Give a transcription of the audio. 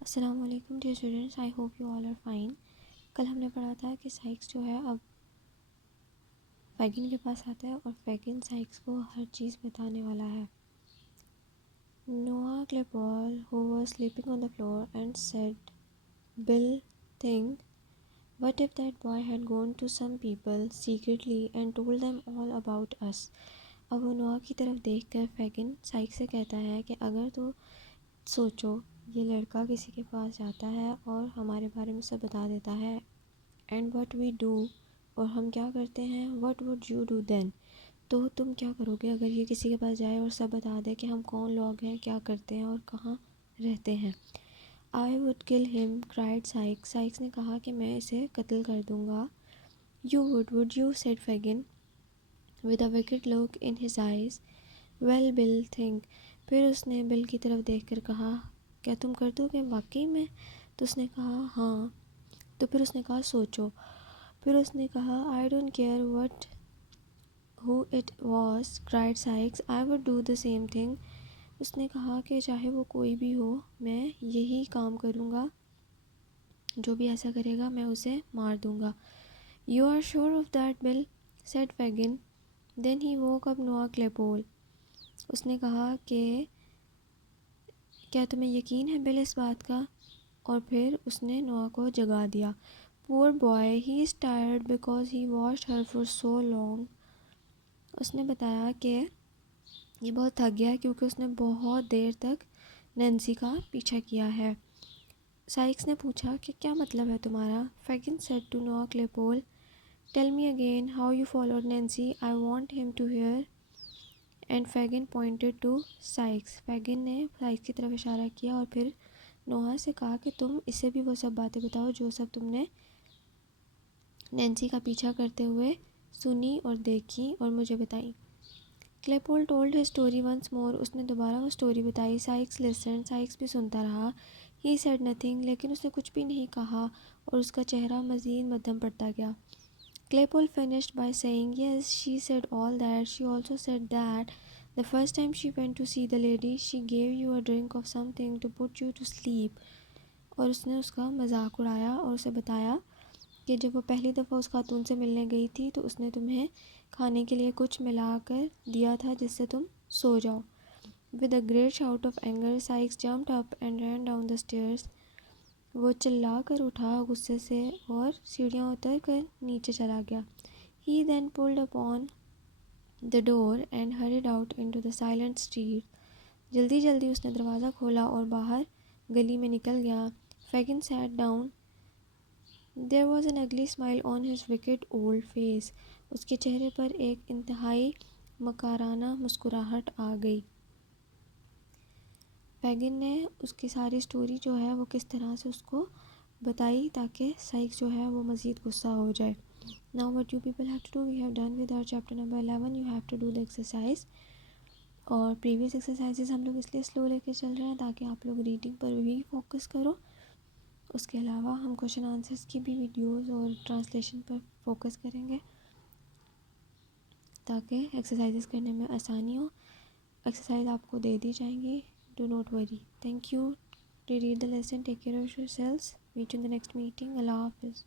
السلام علیکم dear students, I hope you all are fine. کل ہم نے پڑھا تھا کہ سائکس جو ہے اب فیگن کے پاس آتا ہے اور فیگن سائکس کو ہر چیز بتانے والا ہے۔ نوآ کلیپول who was sleeping on the floor and said, Bill, think, what if that boy had gone to some people secretly and told them all about us؟ اب وہ نوآ کی طرف دیکھ کر فیگن سائکس سے کہتا ہے کہ اگر تو سوچو یہ لڑکا کسی کے پاس جاتا ہے اور ہمارے بارے میں سب بتا دیتا ہے، اینڈ واٹ وی ڈو، اور ہم کیا کرتے ہیں، what would you do then, تو تم کیا کرو گے اگر یہ کسی کے پاس جائے اور سب بتا دے کہ ہم کون لوگ ہیں، کیا کرتے ہیں اور کہاں رہتے ہیں۔ آئی وڈ کل ہم، کرائڈ سائکس، سائکس نے کہا کہ میں اسے قتل کر دوں گا۔ You would you, said Fagin with a wicked look in his eyes. Well Bill, think, پھر اس نے بل کی طرف دیکھ کر کہا کیا تم کر دو گے واقعی میں؟ تو اس نے کہا ہاں۔ تو پھر اس نے کہا سوچو۔ پھر اس نے کہا I don't care what ho it was, cried Sikes, I would do the same thing. اس نے کہا کہ چاہے وہ کوئی بھی ہو میں یہی کام کروں گا، جو بھی ایسا کرے گا میں اسے مار دوں گا۔ You are sure of that Bill, said Fagin, then he woke up Noah Claypole. اس نے کہا کہ کیا تمہیں یقین ہے بل اس بات کا؟ اور پھر اس نے نوآ کو جگا دیا۔ Poor boy, he is tired because he watched her for so long. اس نے بتایا کہ یہ بہت تھک گیا ہے کیونکہ اس نے بہت دیر تک نینسی کا پیچھا کیا ہے۔ سائکس نے پوچھا کہ کیا مطلب ہے تمہارا؟ Fagin said to Noah Claypole, tell me again how you followed Nancy, I want him to hear. And Fagin pointed to Sikes, Fagin نے سائکس کی طرف اشارہ کیا اور پھر نوآ سے کہا کہ تم اسے بھی وہ سب باتیں بتاؤ جو سب تم نے نینسی کا پیچھا کرتے ہوئے سنی اور دیکھی اور مجھے بتائیں۔ Claypole told his story once more, اس نے دوبارہ وہ اسٹوری بتائی۔ سائکس لسنڈ، سائکس بھی سنتا رہا۔ ہی سیڈ نتھنگ، لیکن اس نے کچھ بھی نہیں کہا اور اس کا چہرہ مزید مدھم پڑتا گیا۔ کلیپول finished by saying, Yes, she said all that. She also said that the first time she went to see the lady, she gave you a drink of something to put you to sleep. اور اس نے اس کا مذاق اڑایا اور اسے بتایا کہ جب وہ پہلی دفعہ اس خاتون سے ملنے گئی تھی تو اس نے تمہیں کھانے کے لیے کچھ ملا کر دیا تھا جس سے تم سو جاؤ۔ With a great shout of anger, Sykes jumped up and ran down the stairs. وہ چلا کر اٹھا غصے سے اور سیڑھیاں اتر کر نیچے چلا گیا۔ He then pulled upon the door and hurried out into the silent street. جلدی جلدی اس نے دروازہ کھولا اور باہر گلی میں نکل گیا۔ Fagin sat down. There was an ugly smile on his wicked old face. اس کے چہرے پر ایک انتہائی مکارانہ مسکراہٹ آ گئی۔ فیگن نے اس کی ساری سٹوری جو ہے وہ کس طرح سے اس کو بتائی تاکہ سائکس جو ہے وہ مزید غصہ ہو جائے۔ Now what you people have to do, we have done with our chapter number 11. You have to do the exercise. اور پریویس ایکسرسائزز ہم لوگ اس لیے سلو لے کے چل رہے ہیں تاکہ آپ لوگ ریڈنگ پر بھی فوکس کرو۔ اس کے علاوہ ہم کوشچن آنسرس کی بھی ویڈیوز اور ٹرانسلیشن پر فوکس کریں گے تاکہ ایکسرسائزز کرنے میں آسانی ہو۔ ایکسرسائز آپ کو دے دی جائیں گی، do not worry. Thank you to read the lesson, take care of yourselves, meet you in the next meeting, اللہ حافظ۔